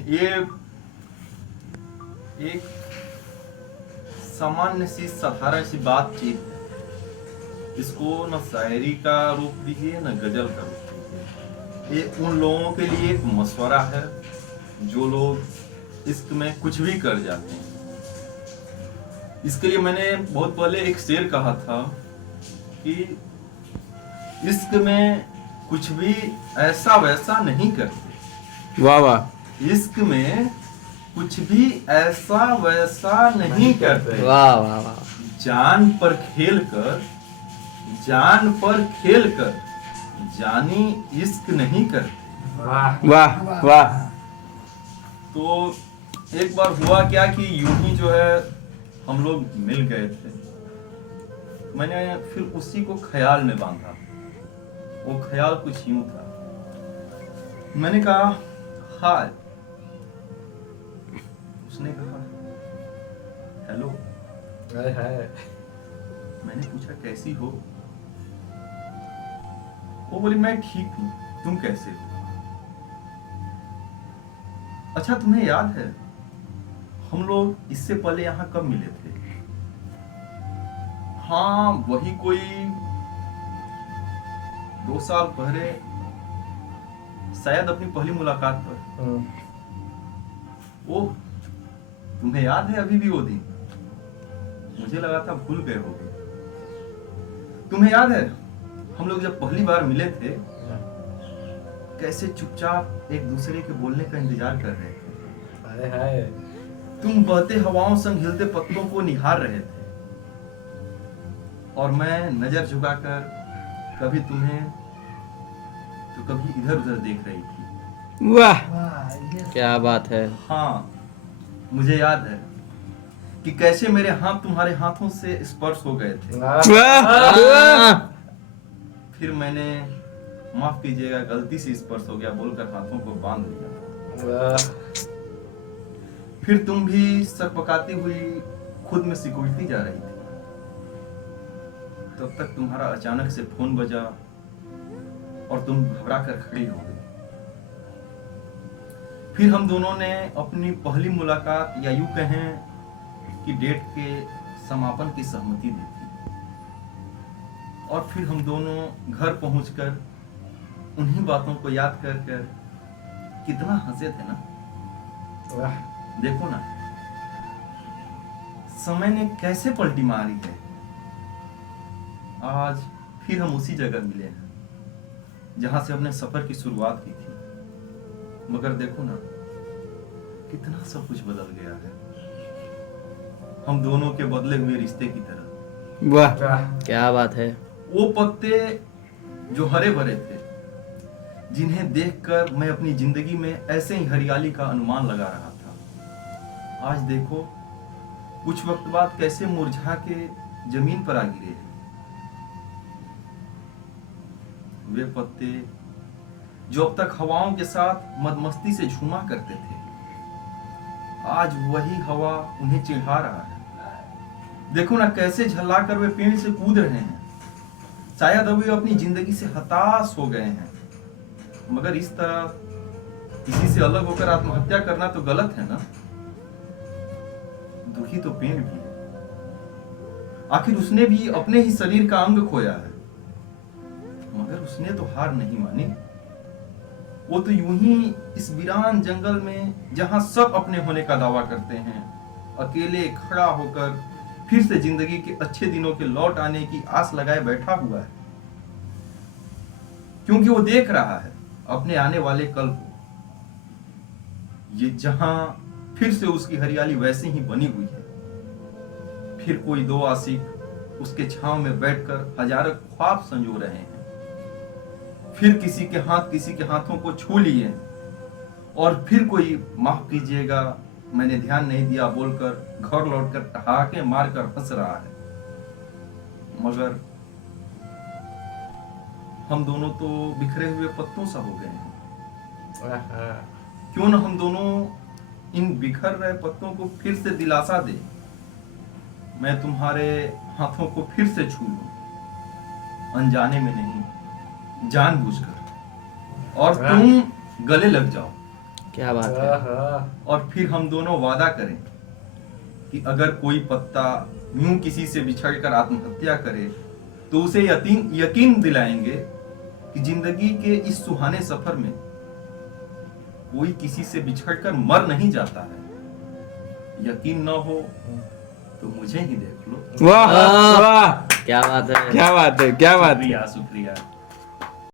ये एक सामान्य सी साधारण सी बातचीत है। इसको न शायरी का रूप दीजिए न गजल का रूप दीजिए। ये उन लोगों के लिए एक मशवरा है जो लोग इश्क में कुछ भी कर जाते हैं। इसके लिए मैंने बहुत पहले एक शेर कहा था कि इश्क में कुछ भी ऐसा वैसा नहीं करते। वाह वाह। इश्क में कुछ भी ऐसा वैसा नहीं करते। वाह वाह वाह। जान पर खेल कर जानी इश्क नहीं करते। वाह वाह। तो एक बार हुआ क्या कि यूं ही जो है हम लोग मिल गए थे। मैंने फिर उसी को ख्याल में बांधा। वो ख्याल कुछ यूं था। मैंने कहा हाय। उसने कहा हेलो। मैंने पूछा कैसी हो। वो बोली मैं ठीक हूं, तुम कैसे हो। अच्छा तुम्हें याद है हम लोग इससे पहले यहाँ कब मिले थे। हाँ वही कोई 2 साल पहले, शायद अपनी पहली मुलाकात पर। ओह तुम्हें याद है अभी भी वो दिन। मुझे लगा था भूल गए होगे। तुम्हें याद है हम लोग जब पहली बार मिले थे कैसे चुपचाप एक दूसरे के बोलने का इंतजार कर रहे थे। हाय। तुम बहते हवाओं संग हिलते पत्तों को निहार रहे थे और मैं नजर झुकाकर कभी तुम्हें तो कभी इधर उधर देख रही थी। वाह क्या बात है। हाँ मुझे याद है कि कैसे मेरे हाथ तुम्हारे हाथों से स्पर्श हो गए थे। वाह। फिर मैंने माफ कीजिएगा गलती से स्पर्श हो गया बोलकर हाथों को बांध लिया। फिर तुम भी सकपकाती हुई खुद में सिकुड़ती जा रही थी। तब तक तुम्हारा अचानक से फोन बजा और तुम घबरा कर खड़ी हो गई। फिर हम दोनों ने अपनी पहली मुलाकात या यूं कहें कि डेट के समापन की सहमति दी थी। और फिर हम दोनों घर पहुंचकर उन्हीं बातों को याद कर कर कितना हंसे थे ना। देखो ना समय ने कैसे पलटी मारी है। आज फिर हम उसी जगह मिले हैं जहां से हमने सफर की शुरुआत की थी। मगर देखो ना कितना सब कुछ बदल गया है हम दोनों के बदले हुए रिश्ते की तरह। वाह क्या बात है। वो पत्ते जो हरे भरे थे जिन्हें देखकर मैं अपनी जिंदगी में ऐसे ही हरियाली का अनुमान लगा रहा था, आज देखो कुछ वक्त बाद कैसे मुरझा के जमीन पर आ गिरे हैं। वे पत्ते जो अब तक हवाओं के साथ मदमस्ती से झूमा करते थे, आज वही हवा उन्हें चिढ़ा रहा है। देखो ना कैसे झल्लाकर वे पेड़ से कूद रहे हैं। शायद अभी अपनी जिंदगी से हताश हो गए हैं। मगर इस तरह किसी से अलग होकर आत्महत्या करना तो गलत है ना। दुखी तो पेड़ भी है। आखिर उसने भी अपने ही शरीर का अंग खोया है, मगर उसने तो हार नहीं मानी। वो तो यूं ही इस वीरान जंगल में जहां सब अपने होने का दावा करते हैं, अकेले खड़ा होकर फिर से जिंदगी के अच्छे दिनों के लौट आने की आस लगाए बैठा हुआ है। क्योंकि वो देख रहा है अपने आने वाले कल को, ये जहां फिर से उसकी हरियाली वैसे ही बनी हुई है। फिर कोई दो आशिक उसके छांव में बैठकर हजारों ख्वाब संजो रहे हैं। फिर किसी के हाथ किसी के हाथों को छू लिए और फिर कोई माफ कीजिएगा मैंने ध्यान नहीं दिया बोलकर घर लौटकर ठहाके मारकर हंस रहा है। मगर हम दोनों तो बिखरे हुए पत्तों सा हो गए हैं। क्यों न हम दोनों इन बिखर रहे पत्तों को फिर से दिलासा दे। मैं तुम्हारे हाथों को फिर से छू लूं, अनजाने में नहीं जानबूझकर, और तुम गले लग जाओ। क्या बात है। और फिर हम दोनों वादा करें कि अगर कोई पत्ता यूं किसी से बिछड़कर आत्महत्या करे तो उसे यकीन दिलाएंगे कि जिंदगी के इस सुहाने सफर में कोई किसी से बिछड़कर मर नहीं जाता है। यकीन न हो तो मुझे ही देख लो। वाह वाह, क्या बात है, क्या बात है, क्या बात है। शुक्रिया शुक्रिया।